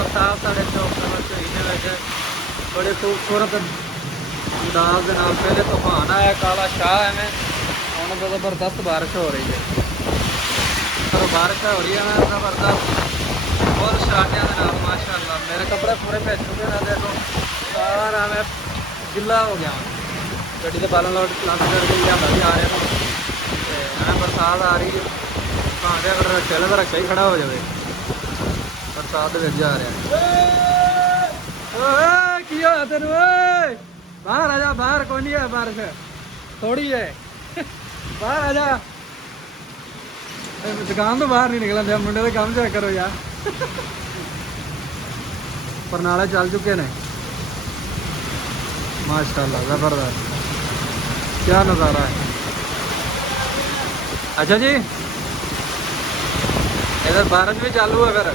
बरसात साढ़े झोई बड़े खूबसूरत अंदाज के नाल पहले तूफान आया काला शाह एवं हम तो ज़बरदस्त बारिश हो रही है। पर बारिश हो रही है ना ज़बरदस्त बहुत शाटिया के नाल माशाअल्लाह। मेरे कपड़े पूरे भीज चुके हैं, देखो सारा मैं गिला हो गया। गड्डी के बालन लौट लग करके लिया भी आ रहा है, बरसात आ रही है भावे अगर रखे तो रक्षा ही खड़ा हो जाए। बरसात जा रहा की होया तेन बाहर आजा, बाहर कोई नहीं है बारिश थोड़ी है बाहर आजा। दुकान तो बाहर नहीं निकलन दिया, मुंडे का काम चेक करो यार। परनाले चल चुके ने माशाअल्लाह जबरदस्त, क्या नज़ारा है। अच्छा जी इधर बारिश भी चालू है फिर